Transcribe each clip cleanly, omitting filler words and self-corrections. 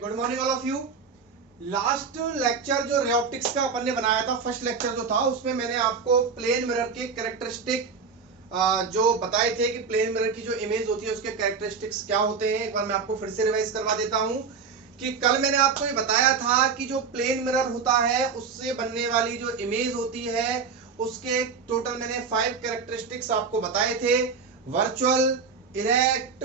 Good morning all of you. Last lecture जो ray optics का अपन ने बनाया था, फर्स्ट लेक्चर जो था, उसमें मैंने आपको प्लेन मिरर के कैरेक्टरिस्टिक जो बताए थे कि प्लेन मिरर की जो इमेज होती है उसके कैरेक्टरिस्टिक्स क्या होते हैं। एक बार मैं आपको फिर से रिवाइज करवा देता हूं कि कल मैंने आपको ये बताया था कि जो प्लेन मिरर होता है उससे बनने वाली जो इमेज होती है उसके टोटल मैंने 5 कैरेक्टरिस्टिक्स आपको बताए थे। Virtual, erect,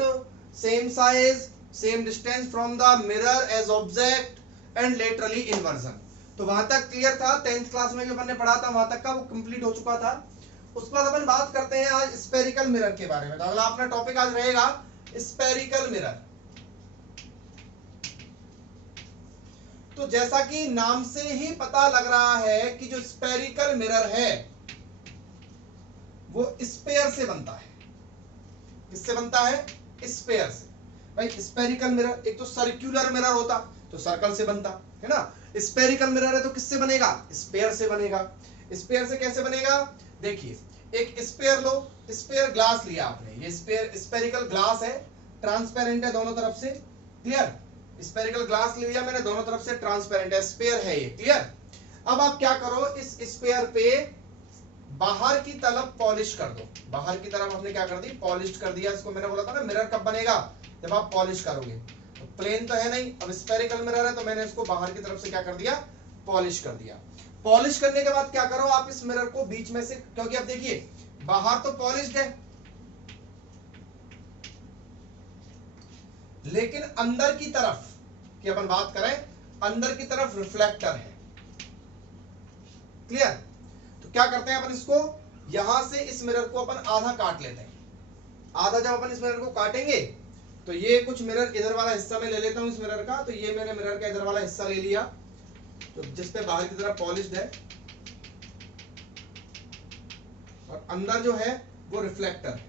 same size, same distance from the mirror as object and laterally inversion. तो वहां तक क्लियर था, 10th क्लास में भी अपन ने पढ़ा था, वहां तक का वो कंप्लीट हो चुका था। उसके बाद अपन बात करते हैं आज स्फेरिकल मिरर के बारे में। तो अगला अपना टॉपिक आज रहेगा स्फेरिकल मिरर। तो जैसा कि नाम से ही पता लग रहा है कि जो स्फेरिकल मिरर है वो स्फेयर से बनता है। किससे बनता है? स्फेयर से। भाई स्फेरिकल मिरर, एक तो सर्कुलर मिरर होता तो सर्कल से बनता है ना, स्फेरिकल मिरर है तो किससे बनेगा? स्फेयर से बनेगा। स्फेयर से कैसे बनेगा? देखिए, एक स्फेयर लो, स्फेयर ग्लास लिया आपने, ये स्फेरिकल ग्लास है, ट्रांसपेरेंट है दोनों तरफ से, क्लियर। स्फेरिकल ग्लास लिया मैंने, दोनों तरफ से ट्रांसपेरेंट है, स्फेयर है ये, क्लियर। अब आप क्या करो, इस स्फेयर पे बाहर की तरफ पॉलिश कर दो। बाहर की तरफ हमने क्या कर दी? पॉलिश कर दिया इसको। मैंने बोला था ना मिरर कब बनेगा? जब आप पॉलिश करोगे। तो प्लेन तो है नहीं, अब स्फेरिकल मिरर है तो मैंने इसको बाहर की तरफ से क्या कर दिया? पॉलिश कर दिया। पॉलिश करने के बाद क्या करो आप, इस मिरर को बीच में से, क्योंकि अब देखिए बाहर तो पॉलिश्ड है लेकिन अंदर की तरफ की अपन बात करें, अंदर की तरफ रिफ्लेक्टर है, क्लियर। तो क्या करते हैं अपन, इसको यहां से इस मिरर को अपन आधा काट लेते हैं। आधा जब अपन इस मिरर को काटेंगे तो ये कुछ मिरर इधर वाला हिस्सा में ले लेता हूं इस मिरर का। तो ये मैंने मिरर का इधर वाला हिस्सा ले लिया तो जिस पे बाहर की तरफ पॉलिश्ड है और अंदर जो है वो रिफ्लेक्टर है,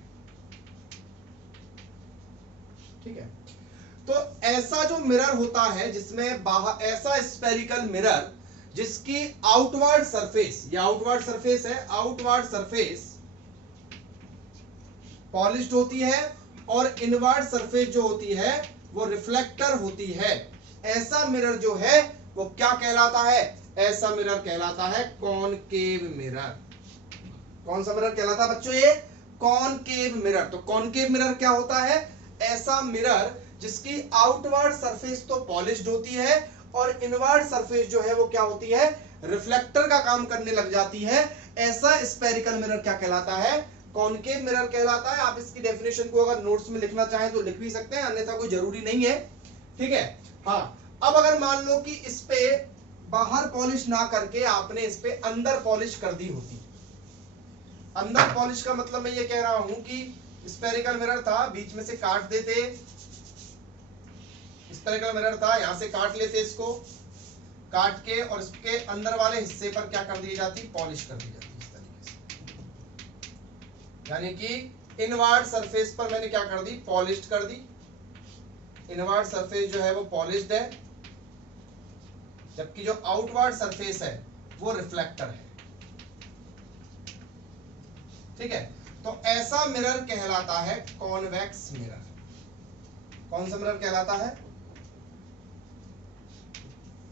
ठीक है। तो ऐसा जो मिरर होता है जिसमें बाहर, ऐसा स्फेरिकल मिरर जिसकी आउटवर्ड सरफेस, ये आउटवर्ड सरफेस है, आउटवर्ड सरफेस पॉलिश्ड होती है और इनवर्ड सरफेस जो होती है वो रिफ्लेक्टर होती है, ऐसा मिरर जो है वो क्या कहलाता है? ऐसा मिरर कहलाता है कॉनकेव मिरर। कौन सा मिरर कहलाता है बच्चों? ये कॉनकेव मिरर। तो कॉनकेव मिरर क्या होता है? ऐसा मिरर जिसकी आउटवर्ड सरफेस तो पॉलिश्ड होती है और इनवर्ड सरफेस जो है वो क्या होती है? रिफ्लेक्टर का काम करने लग जाती है। ऐसा स्फेरिकल मिरर क्या कहलाता है? कॉनकेव मिरर कहलाता है। आप इसकी डेफिनेशन को अगर नोट्स में लिखना चाहें तो लिख भी सकते हैं, अन्यथा कोई जरूरी नहीं है, ठीक है। हाँ, अब अगर मान लो कि इस पे बाहर पॉलिश ना करके आपने इस पे अंदर पॉलिश कर दी होती। अंदर पॉलिश का मतलब मैं ये कह रहा हूं कि स्फेरिकल मिरर था, बीच में से काट देते, स्फेरिकल मिरर था, यहां से काट लेते, इसको काट के और इसके अंदर वाले हिस्से पर क्या कर दी जाती? पॉलिश कर दी जाती इस तरीके से। यानी कि इनवर्ड सरफेस पर मैंने क्या कर दी? पॉलिश्ड कर दी। इनवर्ड सरफेस जो है वो पॉलिश्ड है जबकि जो आउटवर्ड सरफेस है वो रिफ्लेक्टर है, ठीक है। तो ऐसा मिरर कहलाता है कॉन्वेक्स मिरर। कौन सा मिरर कहलाता है?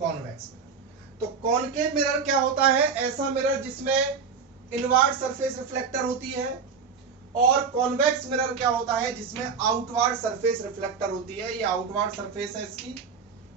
Convex mirror. तो कॉनकेव मिरर क्या होता है? ऐसा मिरर जिसमें इनवर्ड सरफेस रिफ्लेक्टर होती है। और कॉन्वेक्स मिरर क्या होता है? जिसमें आउटवर्ड सरफेस रिफ्लेक्टर होती है। ये आउटवर्ड सरफेस है इसकी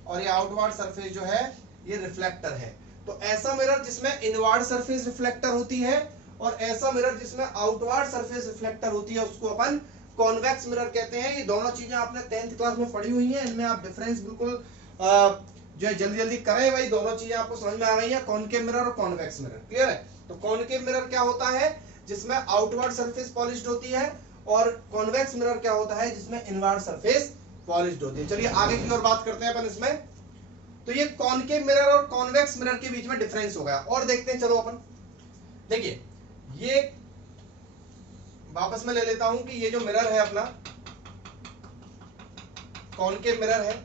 और ये आउटवर्ड सरफेस जो है ये रिफ्लेक्टर है। तो ऐसा मिरर जिसमें इनवर्ड सरफेस रिफ्लेक्टर होती है और ऐसा मिरर जिसमें आउटवर्ड सरफेस रिफ्लेक्टर होती है उसको अपन कॉन्वेक्स मिरर कहते हैं। ये दोनों चीजें आपने 10th क्लास में पढ़ी हुई हैं, इनमें आप डिफरेंस बिल्कुल जो है जल्दी जल्दी करें भाई, दोनों चीजें आपको समझ में आ रही है, कॉनकेव मिरर और कॉन्वेक्स मिरर, क्लियर है। तो कॉनकेव मिरर क्या होता है? जिसमें आउटवर्ड सरफेस पॉलिश्ड होती है और कॉन्वेक्स मिरर क्या होता है? जिसमें इनवर्ड सरफेस पॉलिश्ड होती है। चलिए आगे की ओर बात करते हैं अपन इसमें। तो ये कॉनकेव मिरर और कॉन्वेक्स मिरर के बीच में डिफरेंस हो गया और देखते हैं, चलो अपन देखिए, ये वापस में ले लेता हूं कि ये जो मिरर है अपना कॉनकेव मिरर है,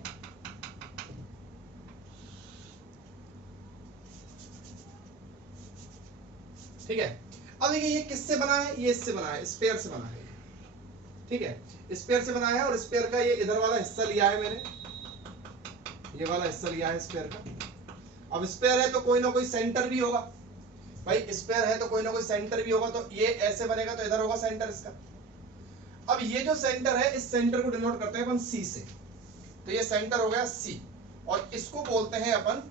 ठीक है। अब देखिए ये किससे बना है? ये इससे बना है, स्फेयर से बना है, ठीक है। स्फेयर से बना है और स्फेयर का ये इधर वाला हिस्सा लिया है मैंने, ये वाला हिस्सा लिया है स्फीयर का। अब स्फीयर है तो कोई ना कोई सेंटर भी होगा भाई, स्फीयर है तो कोई ना कोई सेंटर भी होगा, तो ये ऐसे बनेगा तो इधर होगा सेंटर इसका। अब ये जो सेंटर है इस सेंटर को डिनोट करते हैं अपन सी से, तो ये सेंटर हो गया सी, और इसको बोलते हैं अपन,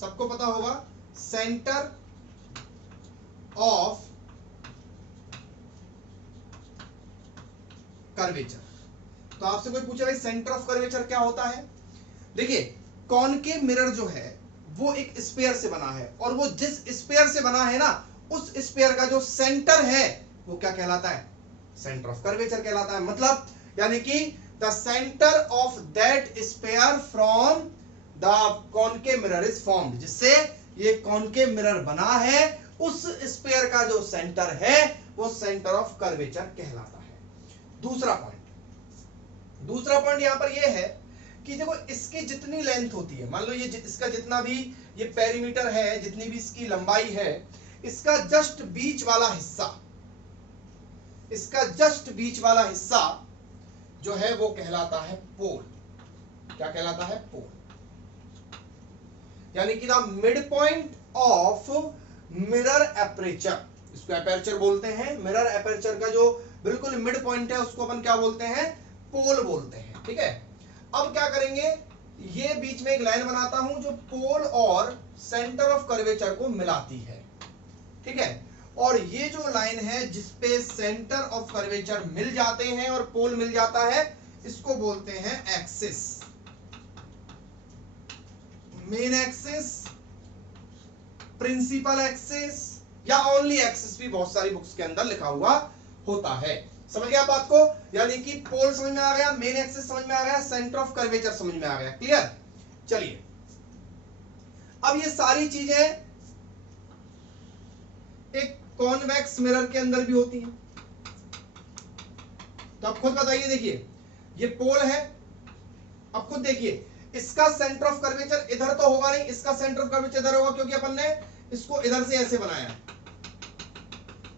सबको पता होगा, सेंटर ऑफ कर्वेचर। तो आपसे कोई पूछे भाई सेंटर ऑफ कर्वेचर क्या होता है? देखिए कॉनकेव मिरर जो है वो एक स्फीयर से बना है, और वो जिस स्फीयर से बना है ना, उस स्फीयर का जो सेंटर है वो क्या कहलाता है? सेंटर ऑफ कर्वेचर कहलाता है। मतलब यानी कि the centre of that sphere from the concave mirror is formed, जिससे ये कॉनकेव मिरर बना है, उस स्फीयर का जो सेंटर है वो सेंटर ऑफ कर्वेचर कहलाता है। दूसरा पॉइंट यहां पर ये है कि देखो इसकी जितनी लेंथ होती है, मान लो ये इसका जितना भी ये पेरीमीटर है, जितनी भी इसकी लंबाई है, इसका जस्ट बीच वाला हिस्सा जो है वो कहलाता है पोल। क्या कहलाता है? पोल। यानी कि the mid point of mirror aperture, इसको एपर्चर बोलते हैं। मिरर एपर्चर का जो बिल्कुल मिड पॉइंट है उसको अपन क्या बोलते हैं? पोल बोलते हैं। ठीक है, अब क्या करेंगे, ये बीच में एक लाइन बनाता हूं जो पोल और सेंटर ऑफ कर्वेचर को मिलाती है। ठीक है, और ये जो लाइन है जिसपे सेंटर ऑफ कर्वेचर मिल जाते हैं और पोल मिल जाता है, इसको बोलते हैं axis. Main axis, principal axis या ओनली एक्सिस भी बहुत सारी बुक्स के अंदर लिखा हुआ होता है। समझ गया बात को? यानी कि पोल समझ में आ गया, मेन एक्सिस समझ में आ गया, सेंटर ऑफ कर्वेचर समझ में आ गया। क्लियर? चलिए, अब ये सारी चीजें एक कॉन्वेक्स मिरर के अंदर भी होती हैं। तो आप खुद बताइए, देखिए ये पोल है, अब खुद देखिए इसका सेंटर ऑफ कर्वेचर इधर तो होगा नहीं, इसका सेंटर ऑफ कर्वेचर इधर होगा, क्योंकि अपन ने इसको इधर से ऐसे बनाया।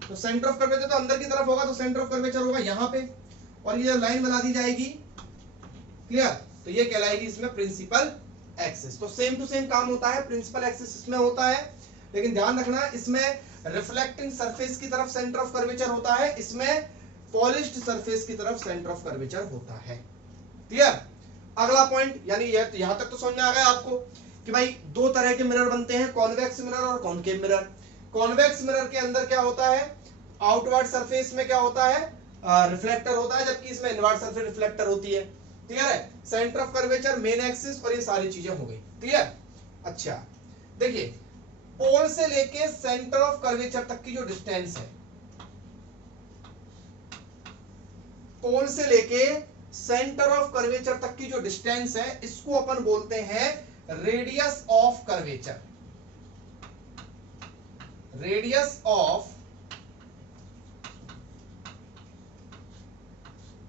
तो सेंटर ऑफ कर्वेचर तो अंदर की तरफ होगा, तो सेंटर ऑफ कर्वेचर होगा यहां पे, और ये लाइन बना दी जाएगी। क्लियर? तो ये कहलाएगी इसमें प्रिंसिपल एक्सिस। तो सेम टू सेम काम होता है, प्रिंसिपल एक्सिस इसमें होता है, लेकिन ध्यान रखना इसमें रिफ्लेक्टिंग सरफेस की तरफ सेंटर ऑफ कर्वेचर होता है, इसमें पॉलिश्ड सरफेस की तरफ सेंटर ऑफ कर्वेचर होता है। क्लियर? अगला पॉइंट, यानी यहां तक तो समझ में आ गया आपको कि भाई दो तरह के मिरर बनते हैं, कॉन्वेक्स मिरर और कॉनकेव मिरर। कॉन्वेक्स मिरर के अंदर क्या होता है? आउटवर्ड सरफेस में क्या होता है? रिफ्लेक्टर होता है, जबकि इसमें इनवर्ड सरफेस रिफ्लेक्टर होती है। क्लियर है? Centre of curvature, main axis और ये सारी चीजें हो गई। क्लियर? अच्छा, देखिए पोल से लेके सेंटर ऑफ कर्वेचर तक की जो डिस्टेंस है, पोल से लेके सेंटर ऑफ कर्वेचर तक की जो डिस्टेंस है, इसको अपन बोलते हैं radius of curvature. Radius of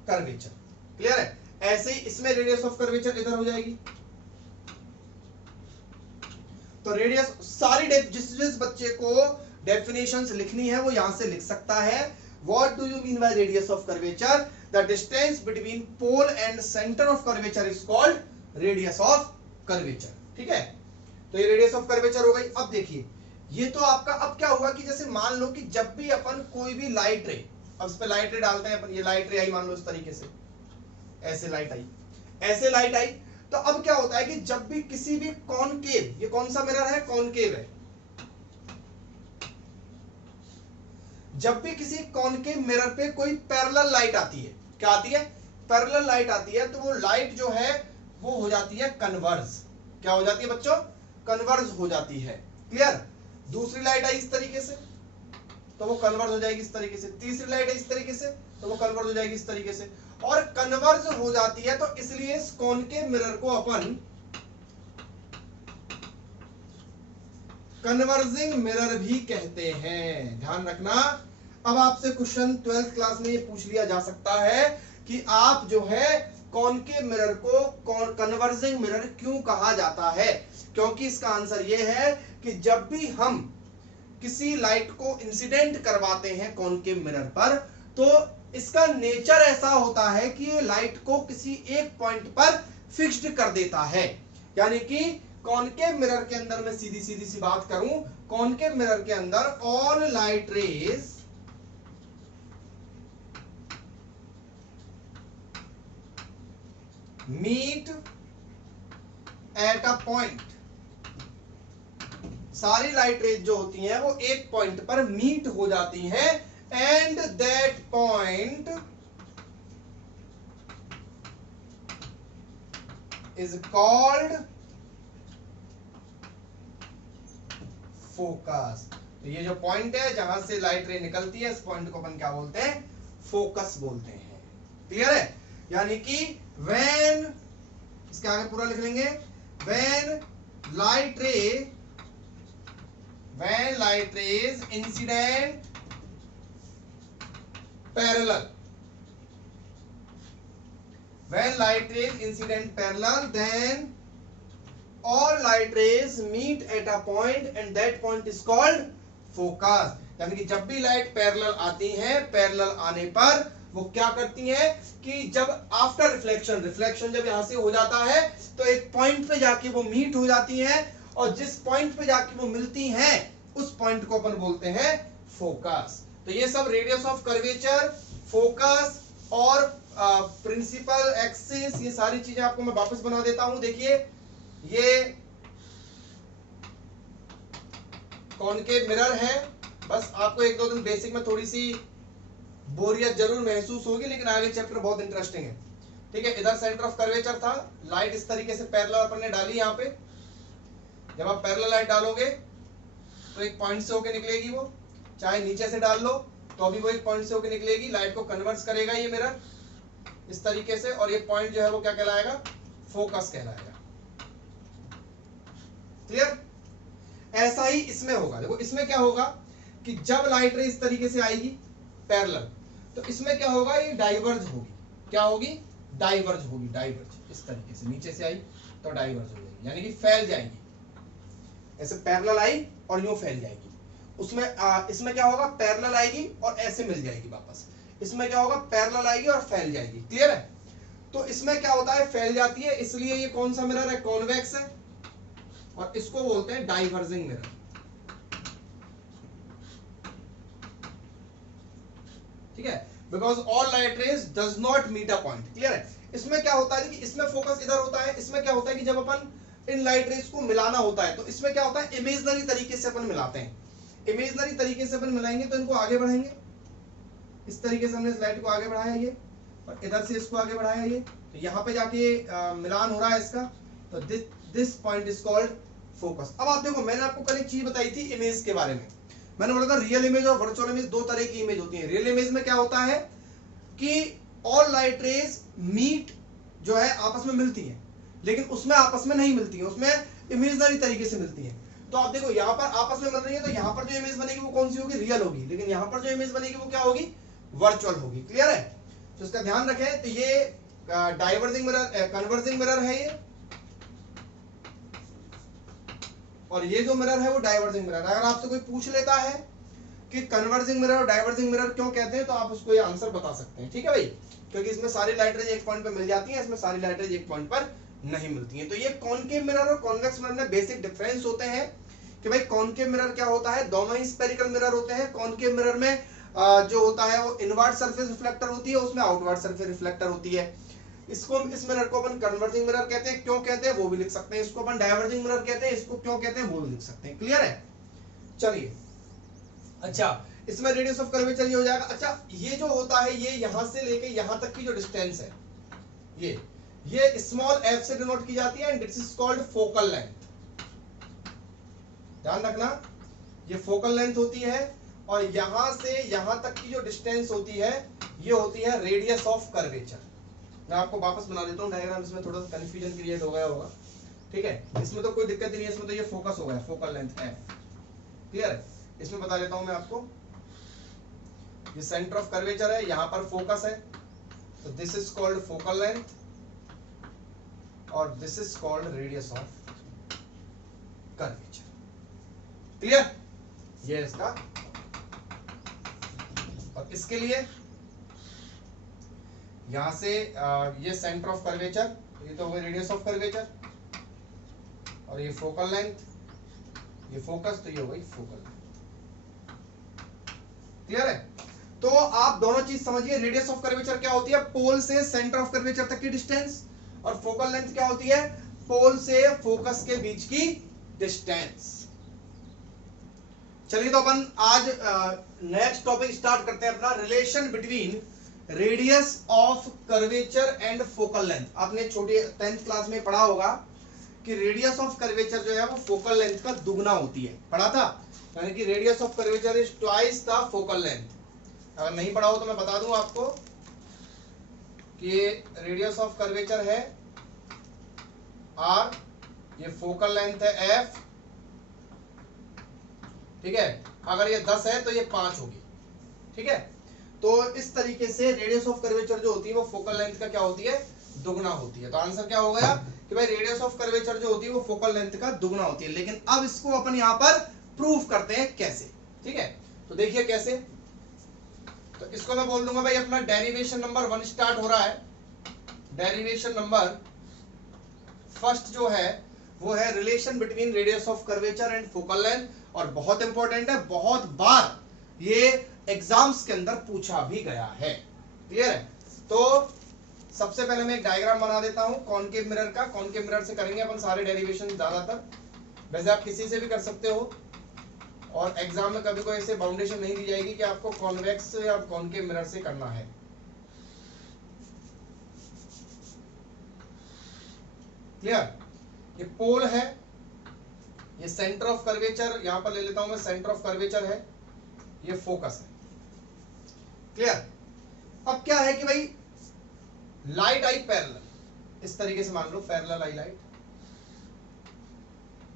curvature. Clear है? ऐसे ही इसमें रेडियस ऑफ कर्वेचर इधर हो जाएगी। तो रेडियस सारी जिस बच्चे को डेफिनेशंस लिखनी है वो यहां से लिख सकता है। What do you mean by radius of curvature? The distance between pole and centre of curvature is called radius of curvature. ठीक है, तो ये रेडियस ऑफ कर्वेचर हो गई। अब देखिए ये तो आपका, अब क्या होगा कि जैसे मान लो कि जब भी अपन कोई भी लाइट रे, अब इस पे लाइट रे डालते हैं अपन, ये लाइट रे आई मान लो इस तरीके से, ऐसे लाइट आई, तो अब क्या होता है कि जब भी किसी भी कॉनकेव, ये कौन सा मिरर है? कॉनकेव है। जब भी किसी कॉनकेव मिरर पे कोई पैरेलल लाइट आती है, क्या आती है? पैरेलल लाइट आती है, तो वो लाइट जो है वो हो जाती है कन्वर्ज। क्या हो जाती है बच्चों? कन्वर्ज हो जाती है। क्लियर? दूसरी लाइट आई इस तरीके से तो वो कन्वर्ज हो जाएगी इस तरीके से, तीसरी लाइट आई इस तरीके से तो वो कन्वर्ज हो जाएगी इस तरीके से, और कन्वर्ज हो जाती है, तो इसलिए इस कॉनकेव मिरर को अपन कन्वर्जिंग मिरर भी कहते हैं। ध्यान रखना, अब आपसे क्वेश्चन 12th क्लास में ये पूछ लिया जा सकता है कि आप जो है कॉनकेव मिरर को कन्वर्जिंग मिरर क्यों कहा जाता है? क्योंकि इसका आंसर ये है कि जब भी हम किसी लाइट को इंसिडेंट करवाते हैं कॉनकेव मिरर पर, तो इसका नेचर ऐसा होता है कि ये लाइट को किसी एक पॉइंट पर फिक्स्ड कर देता है। यानी कि कॉनकेव मिरर के अंदर मैं सीधी सीधी सी बात करूं, कॉनकेव मिरर के अंदर all light rays meet at a point, सारी लाइट रेज जो होती हैं वो एक पॉइंट पर मीट हो जाती हैं, and that point is called focus. तो ये जो पॉइंट है जहां से लाइट रे निकलती है, इस पॉइंट को अपन क्या बोलते हैं, फोकस बोलते हैं। क्लियर है? यानी कि व्हेन, इसके आगे पूरा लिख लेंगे, when light rays incident parallel, when light rays incident parallel, then all light rays meet at a point and that point is called focus। यानी कि जब भी लाइट पैरेलल आती हैं, पैरेलल आने पर वो क्या करती हैं कि जब आफ्टर रिफ्लेक्शन, रिफ्लेक्शन जब यहां से हो जाता है तो एक पॉइंट पे जाके वो मीट हो जाती हैं, और जिस पॉइंट पे जाके वो मिलती हैं उस पॉइंट को अपन बोलते हैं फोकस। तो ये सब रेडियस ऑफ कर्वेचर, फोकस और प्रिंसिपल एक्सिस, ये सारी चीजें आपको मैं वापस बना देता हूं। देखिए ये कॉनकेव मिरर है, बस आपको एक दो दिन बेसिक में थोड़ी सी बोरियत जरूर महसूस होगी, लेकिन आगे चैप्टर बहुत इंटरेस्टिंग है। ठीक है, इधर सेंटर ऑफ कर्वेचर था, लाइट इस तरीके से पैरेलल अपन ने डाली यहाँ पे। जब आप पैरेलल लाइट डालोगे तो एक पॉइंट से होकर निकलेगी, वो चाहे नीचे से डाल लो तो अभी वो एक पॉइंट से होकर निकलेगी, लाइट को कन्वर्ट करेगा ये मिरर इस तरीके से, और ये पॉइंट जो है वो क्या कहलाएगा, फोकस कहलाएगा। क्लियर? ऐसा ही इसमें होगा। देखो इसमें क्या होगा कि जब लाइट रे इस तरीके से आएगी पैरेलल, तो इसमें क्या होगा, ये डाइवर्ज होगी। क्या होगी? डाइवर्ज होगी। डाइवर्ज इस तरीके से नीचे से आई तो डाइवर्ज हो जाएगी, यानी कि फैल जाएगी। ऐसे पैरेलल आई और यूं फैल जाएगी। उसमें इसमें क्या होगा, पैरेलल आएगी और ऐसे मिल जाएगी वापस। इसमें क्या होगा, पैरेलल आएगी और फैल जाएगी। क्लियर है? तो इसमें क्या होता है, फैल जाती है, इसलिए ये कौन सा मिरर है, कॉन्वेक्स है, और इसको बोलते हैं डाइवर्जिंग मिरर। ठीक है, because all light rays does not meet a point. Clear है? इसमें क्या होता है कि इसमें फोकस इधर होता है, इसमें क्या होता है कि जब अपन इन लाइट रेज को मिलाना होता है तो इसमें क्या होता है, इमेजिनरी तरीके से अपन मिलाते हैं। इमेजिनरी तरीके से अपन मिलाएंगे तो इनको आगे बढ़ाएंगे, इस तरीके से हमने इस लाइट को आगे बढ़ाया ये, और इधर से इसको आगे बढ़ाया ये, तो यहाँ पे जाके मिलान हो रहा है इसका, तो this point is called focus. अब आप देखो, मैंने आपको कल एक चीज बताई थी इमेज के बारे में। मैंने बोला था रियल इमेज और वर्चुअल इमेज दो तरह की इमेज होती है। रियल इमेज में क्या होता है कि ऑल लाइट रेज मीट जो है आपस में मिलती है, लेकिन उसमें आपस में नहीं मिलती है, उसमें इमेजिनरी तरीके से मिलती है। तो आप देखो यहाँ पर आपस में मिल रही है, तो यहाँ पर जो इमेज बनेगी वो कौन सी होगी, रियल होगी, लेकिन यहाँ पर जो इमेज बनेगी वो क्या होगी, वर्चुअल होगी। क्लियर है? तो इसका ध्यान रखें। तो ये डाइवर्जिंग मिरर, कन्वर्जिंग मिरर है ये, और ये जो मिरर है वो डाइवर्जिंग मिरर। अगर आपसे कोई पूछ लेता है कि कन्वर्जिंग मिरर और डाइवर्जिंग मिरर क्यों कहते हैं, तो आप उसको ये आंसर बता सकते हैं। ठीक है भाई, क्योंकि इसमें सारी लाइट रेज एक पॉइंट पर मिल जाती है, इसमें सारी लाइट रेज एक पॉइंट पर नहीं मिलती है। तो ये कॉनकेव मिरर और कॉन्वेक्स मिरर में बेसिक डिफरेंस होते हैं कि भाई कॉनकेव मिरर क्या होता है, दोनों ही स्फेरिकल मिरर होते हैं। कॉनकेव मिरर में जो होता है वो इनवर्ट सरफेस रिफ्लेक्टर होती है, उसमें आउटवर्ड सरफेस रिफ्लेक्टर होती है। इसको, इस मिरर को अपन कन्वर्जिंग मिरर कहते हैं, क्यों कहते हैं वो भी लिख सकते हैं। इसको अपन डाइवर्जिंग मिरर कहते हैं, इसको क्यों कहते हैं वो भी लिख सकते हैं। क्लियर है? चलिए, अच्छा इसमें रेडियस ऑफ कर्वेचर ये हो जाएगा। अच्छा ये जो होता है, ये यहां से लेके यहां तक की जो डिस्टेंस है, ये स्मॉल f से डिनोट की जाती है, and this is called focal length. ध्यान रखना, ये फोकल लेंथ होती है, और यहां से यहां तक की जो डिस्टेंस होती है ये होती है रेडियस ऑफ कर्वेचर। मैं आपको वापस बना देता हूं डायग्राम, इसमें थोड़ा सा कंफ्यूजन क्रिएट हो गया होगा। ठीक है, इसमें तो कोई दिक्कत ही नहीं है, इसमें तो ये फोकस हो गया, फोकल लेंथ f। क्लियर है? इसमें बता देता हूं मैं आपको, ये सेंटर ऑफ कर्वेचर है, यहां पर फोकस है, तो this is called focal length, और this is called radius of curvature. Clear? ये इसका, और इसके लिए यहां से ये सेंटर ऑफ कर्वेचर, ये तो हो गई रेडियस ऑफ कर्वेचर, और ये फोकल लेंथ, ये फोकस, तो ये हो गई फोकल। क्लियर है? तो आप दोनों चीज समझिए, रेडियस ऑफ कर्वेचर क्या होती है, पोल से सेंटर ऑफ कर्वेचर तक की डिस्टेंस, और फोकल लेंथ क्या होती है, पोल से फोकस के बीच की डिस्टेंस। चलिए तो अपन आज नेक्स्ट टॉपिक स्टार्ट करते हैं अपना, relation between radius of curvature and focal length. आपने छोटी 10th क्लास में पढ़ा होगा कि रेडियस ऑफ कर्वेचर जो है वो फोकल लेंथ का दुगना होती है, पढ़ा था, यानी कि radius of curvature is twice the focal length. अगर नहीं पढ़ा हो तो मैं बता दूं आपको कि रेडियस ऑफ कर्वेचर है r, ये फोकल लेंथ है f, ठीक है, अगर ये 10 है तो ये 5 होगी, ठीक है। तो इस तरीके से रेडियस ऑफ कर्वेचर जो होती है वो फोकल लेंथ का क्या होती है, दुगना होती है। तो आंसर क्या हो गया कि भाई रेडियस ऑफ कर्वेचर जो होती है वो फोकल लेंथ का दुगना होती है। लेकिन अब इसको अपन यहां पर प्रूफ करते हैं कैसे, ठीक है। तो देखिए कैसे, तो इसको मैं बोल दूंगा भाई अपना डेरिवेशन नंबर 1 स्टार्ट हो रहा है। डेरिवेशन नंबर फर्स्ट जो है वो है relation between radius of curvature and focal length, और बहुत इंपॉर्टेंट है, बहुत बार ये एग्जाम्स के अंदर पूछा भी गया है। क्लियर है? तो सबसे पहले मैं एक डायग्राम बना देता हूं कॉनकेव मिरर का। कॉनकेव मिरर से करेंगे अपन सारे डेरिवेशन ज्यादातर, वैसे आप किसी से भी कर सकते हो, और एग्जाम में कभी कोई ऐसे बाउंडेशन नहीं दी जाएगी कि आपको कॉन्वेक्स या कॉनकेव मिरर से करना है। क्लियर? ये पोल है, ये सेंटर ऑफ कर्वेचर, यहां पर ले लेता हूं मैं, सेंटर ऑफ कर्वेचर है, ये फोकस है। क्लियर? अब क्या है कि भाई लाइट आई पैरेलल, इस तरीके से मान लो पैरेलल आई लाइट,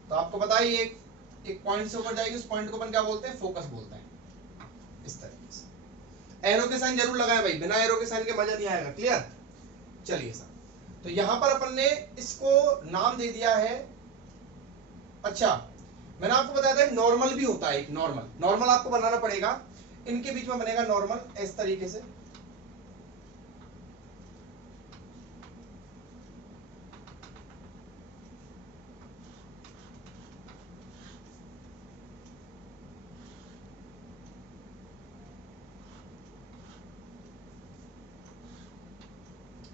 तो आपको पता है एक पॉइंट से ऊपर जाएगी, उस पॉइंट को अपन क्या बोलते हैं, फोकस बोलते हैं। इस तरीके से एरो के साइन जरूर लगाएं भाई, बिना एरो के साइन के मजा नहीं आएगा। क्लियर? चलिए सर, तो यहां पर अपन ने इसको नाम दे दिया है, अच्छा मैंने आपको बताया था नॉर्मल भी होता है, एक नॉर्मल आपको बनाना पड़ेगा, इनके बीच में बनेगा नॉर्मल इस तरीके से।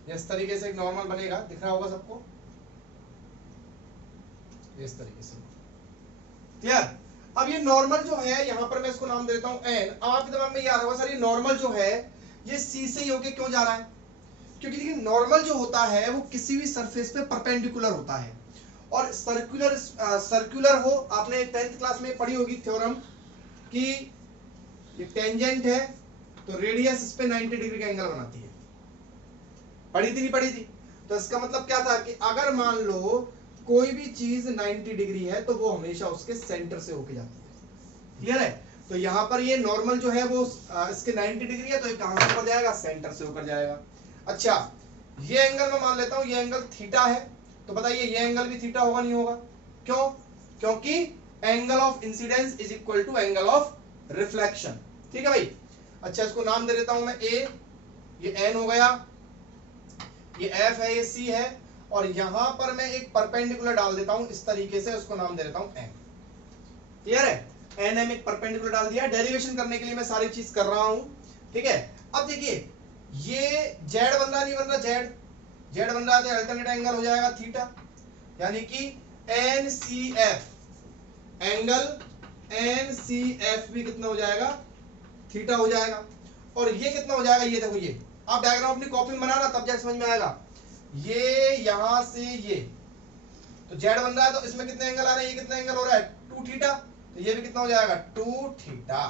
इस तरीके से एक नॉर्मल बनेगा, दिख रहा होगा सबको, इस तरीके से। क्लियर? अब ये नॉर्मल जो है यहां पर मैं इसको नाम दे देता हूं एन। अब आपके दिमाग में ये आ रहा होगा सर ये नॉर्मल जो है ये सी से ही होके क्यों जा रहा है, क्योंकि देखिए नॉर्मल जो होता है वो किसी भी सरफेस पे परपेंडिकुलर होता है, और सर्कुलर हो, आपने 10th क्लास में पढ़ी होगी थ्योरम कि ये टेंजेंट है तो रेडियस इस पे 90 डिग्री का एंगल बनाती है, पढ़ी थी नहीं पढ़ी थी? तो इसका मतलब क्या था कि अगर मान लो कोई भी चीज 90 डिग्री है तो वो हमेशा उसके सेंटर से होके जाती है। क्लियर है? तो यहां पर ये नॉर्मल जो है वो इसके 90 डिग्री है, तो ये कहां से होकर जाएगा, सेंटर से होकर जाएगा। अच्छा ये एंगल मैं मान लेता हूं, ये एंगल थीटा है, तो बताइए ये एंगल भी थीटा होगा नहीं होगा? क्यों? क्योंकि angle of incidence is equal to angle of reflection. ठीक है भाई? अच्छा इसको नाम दे देता हूं मैं ए, ये एन हो गया, ये एफ है, ये सी है, और यहां पर मैं एक परपेंडिकुलर डाल देता हूं इस तरीके से, उसको नाम दे देता हूं एन। क्लियर है? एन एम एक परपेंडिकुलर डाल दिया, डेरिवेशन करने के लिए मैं सारी चीज कर रहा हूं। ठीक है? अब देखिए ये जेड बन रहा नहीं बन रहा, जेड बन रहा है तो अल्टरनेट एंगल हो जाएगा थीटा, यानी कि N C F, angle N C F भी कितना हो जाएगा, थीटा हो जाएगा। और ये कितना हो जाएगा, ये देखो, ये आप डायग्राम अपनी कॉपी में बनाना तब जाके समझ में आएगा। ये यहां से ये तो जेड बन रहा है तो इसमें कितने एंगल आ रहे हैं, ये कितना एंगल हो रहा है 2 थीटा, तो ये भी कितना हो जाएगा 2 थीटा।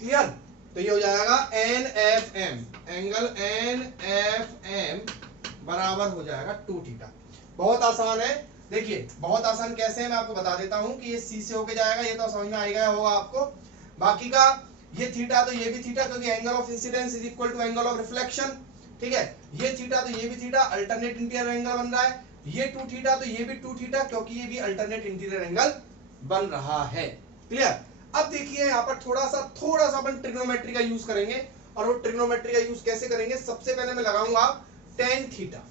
क्लियर? तो ये हो जाएगा N F M, angle N F M बराबर हो जाएगा 2 थीटा। बहुत आसान है, देखिए बहुत आसान कैसे है मैं आपको बता देता हूं कि ये सी से होके जाएगा, ये तो समझ में आ गया होगा आपको। बाकी का ये थीटा तो ये भी थीटा, क्योंकि angle of incidence is equal to angle of reflection. ठीक है? ये थीटा तो ये भी थीटा, अल्टरनेट इंटीरियर एंगल बन रहा है। ये 2 थीटा तो ये भी 2 थीटा, क्योंकि ये भी अल्टरनेट इंटीरियर एंगल बन रहा है। क्लियर? अब देखिए यहाँ पर थोड़ा सा अपन ट्रिग्नोमेट्री का यूज करेंगे, और वो ट्रिग्नोमेट्री का यूज कैसे करेंगे, सबसे पहले मैं लगाऊंगा tan थीटा,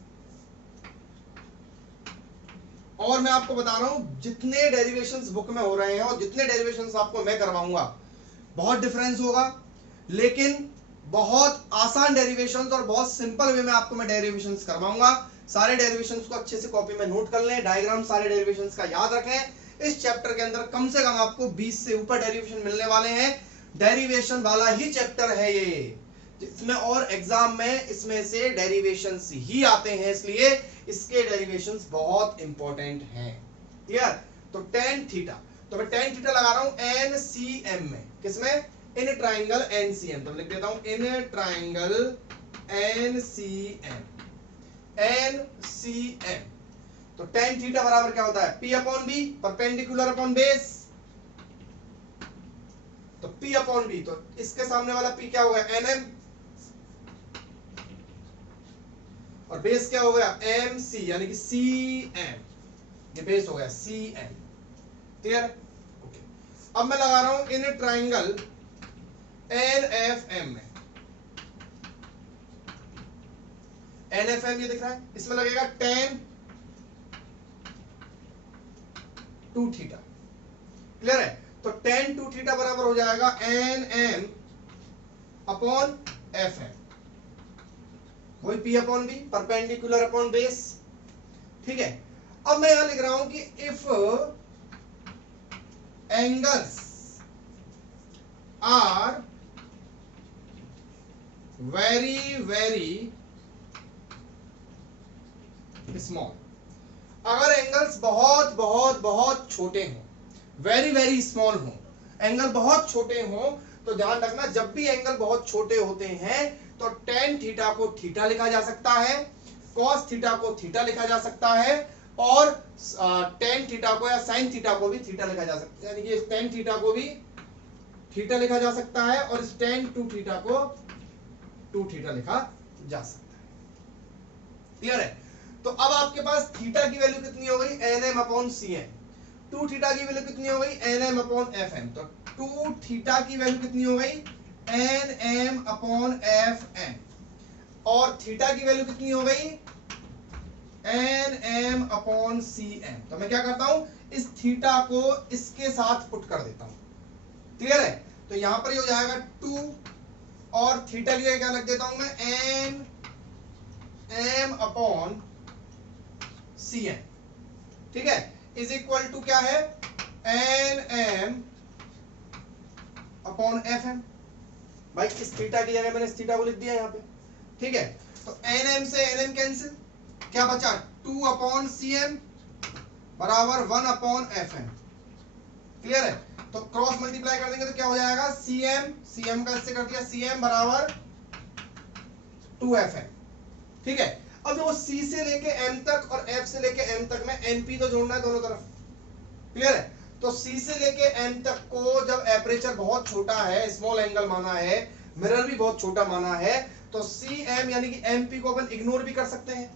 और मैं आपको बता रहा हूं जितने डेरिवेशंस बुक में हो रहे हैं और जितने डेरिवेशंस आपको मैं करवाऊंगा बहुत डिफरेंस होगा, लेकिन बहुत आसान डेरिवेशंस और बहुत सिंपल वे में आपको मैं डेरिवेशंस करवाऊंगा। सारे डेरिवेशंस को अच्छे से कॉपी में नोट कर लें, डायग्राम सारे डेरिवेशंस का याद रखें। इस चैप्टर के अंदर कम से कम आपको 20 से ऊपर डेरिवेशन मिलने वाले हैं। डेरिवेशन वाला ही चैप्टर है ये, इसमें और एग्जाम में इसमें से डेरिवेशंस ही आते हैं, इसलिए इसके डेरिवेशंस बहुत इंपॉर्टेंट हैं। क्लियर? तो tan थीटा, तो मैं tan थीटा लगा रहा हूं NCM में, किसमें? In triangle NCM। तो लिख देता हूं इन ट्राइंगल NCM, NCM। तो tan थीटा बराबर क्या होता है? P upon B, perpendicular upon base. तो P अपॉन B, तो इसके सामने वाला P क्या हो गया? NM, और बेस क्या हो गया? MC, यानी कि CM। ये बेस हो गया CM। क्लियर? ओके। अब मैं लगा रहा हूं इन ट्राइंगल NFM में। NFM ये दिख रहा है, इसमें लगेगा tan 2 थीटा। क्लियर है? तो tan 2 थीटा बराबर हो जाएगा NM अपॉन FM, वही P upon B, perpendicular upon base. ठीक है? अब मैं यहां लिख रहा हूं कि if angles are very very small, अगर एंगल्स बहुत बहुत बहुत छोटे हों, वेरी वेरी स्मॉल हों, एंगल बहुत छोटे हों, तो ध्यान रखना जब भी एंगल बहुत छोटे होते हैं तो tan थीटा को थीटा लिखा जा सकता है, cos थीटा को थीटा लिखा जा सकता है, और tan थीटा को या sin थीटा को भी थीटा लिखा जा सकता है, यानी कि tan थीटा को भी थीटा लिखा जा सकता है और इस tan 2 थीटा को 2 थीटा लिखा जा सकता है। क्लियर है? तो अब आपके पास थीटा की वैल्यू कितनी हो गई? NM upon CM। 2 थीटा की वैल्यू कितनी हो गई? NM upon FM। तो 2 थीटा की वैल्यू कितनी हो गई? NM upon FM। और थीटा की वैल्यू कितनी हो गई? NM upon CM। तो मैं क्या करता हूं, इस थीटा को इसके साथ पुट कर देता हूं। क्लियर है? तो यहां पर ये हो जाएगा 2, और थीटा के लिए क्या लग देता हूं मैं? NM upon CM। ठीक है? इज इक्वल टू क्या है? NM upon FM। भाई इस थीटा की जगह मैंने इस थीटा को लिख दिया यहां पे। ठीक है? तो NM से NM कैंसिल, क्या बचा? 2 अपॉन CM बराबर 1 अपॉन FM। क्लियर है? तो क्रॉस मल्टीप्लाई कर देंगे तो क्या हो जाएगा? CM का इससे कर दिया, CM बराबर 2FM। ठीक है? अब वो C से लेके M तक और F से लेके M तक में NP तो जोड़ना है दोनों तरफ। क्लियर है? तो C से लेके M तक को जब एपरेचर बहुत छोटा है, स्मॉल एंगल माना है, मिरर भी बहुत छोटा माना है, तो CM यानी कि MP को अपन इग्नोर भी कर सकते हैं।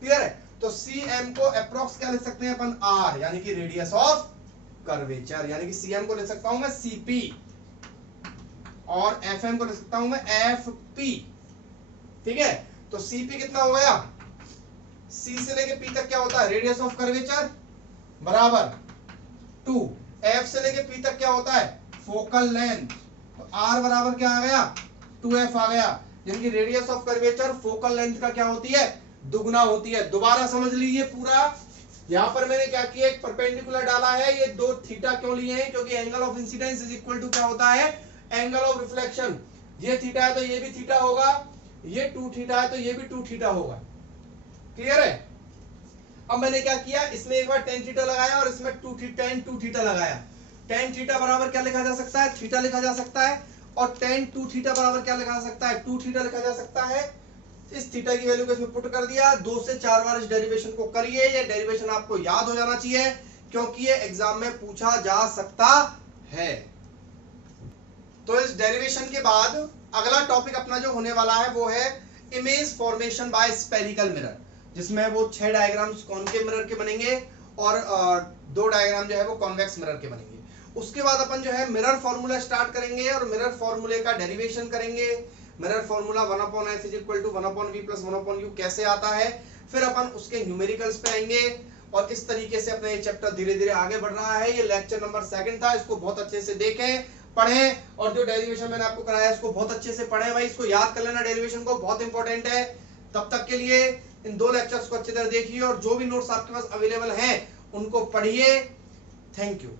क्लियर है? तो CM को अप्रॉक्स क्या लिख सकते हैं अपन? R, यानी कि रेडियस ऑफ कर्वेचर, यानी कि CM को लिख सकता हूं मैं CP, और FM को लिख सकता हूं मैं FP। ठीक है? तो CP कितना हो गया? C से लेके P तक क्या होता है? रेडियस ऑफ कर्वेचर बराबर 2। F से लेके P तक क्या होता है? Focal length. तो R बराबर क्या आ गया? 2F आ गया, यानी कि radius of curvature focal length का क्या होती है? दुगना होती है। दोबारा समझ लीजिए पूरा। यहां पर मैंने क्या किया? एक परपेंडिकुलर डाला है। ये 2 थीटा क्यों लिए हैं? क्योंकि angle of incidence is equal to क्या होता है? Angle of reflection. ये थीटा है तो ये भी थीटा होगा, ये 2 थीटा है तो ये भी 2 थीटा होगा। क्लियर है? अब मैंने क्या किया? इसमें एक बार tan थीटा लगाया और इसमें tan 2 थीटा लगाया। tan थीटा बराबर क्या लिखा जा सकता है? थीटा लिखा जा सकता है। और tan 2 थीटा बराबर क्या लिखा जा सकता है? 2 थीटा लिखा जा सकता है। इस थीटा की वैल्यू को इसमें पुट कर दिया। 2 से 4 बार इस डेरिवेशन को करिए। ये डेरिवेशन आपको याद हो जाना चाहिए, क्योंकि ये एग्जाम में पूछा जा सकता है। तो इस डेरिवेशन के बाद अगला टॉपिक अपना जो होने वाला है वो है image formation by spherical mirror, जिसमें वो 6 डायग्राम्स कॉनकेव मिरर के बनेंगे और 2 डायग्राम जो है वो कॉन्वेक्स मिरर के बनेंगे। उसके बाद अपन जो है मिरर फॉर्मूला स्टार्ट करेंगे और मिरर फॉर्मूले का डेरिवेशन करेंगे। Mirror formula 1/f = 1/v + 1/u कैसे आता है, फिर अपन उसके न्यूमेरिकल्स पे आएंगे। और इस तरीके से अपना ये चैप्टर धीरे धीरे आगे बढ़ रहा है। ये लेक्चर नंबर 2 था, इसको बहुत अच्छे से देखें, पढ़ें और जो डेरिवेशन मैंने आपको कराया इसको बहुत अच्छे से पढ़ें भाई, इसको याद कर लेना, डेरिवेशन को बहुत इंपॉर्टेंट है। तब तक के लिए इन 2 लेक्चर्स को अच्छी तरह देखिए और जो भी नोट्स आपके पास अवेलेबल हैं उनको पढ़िए। Thank you.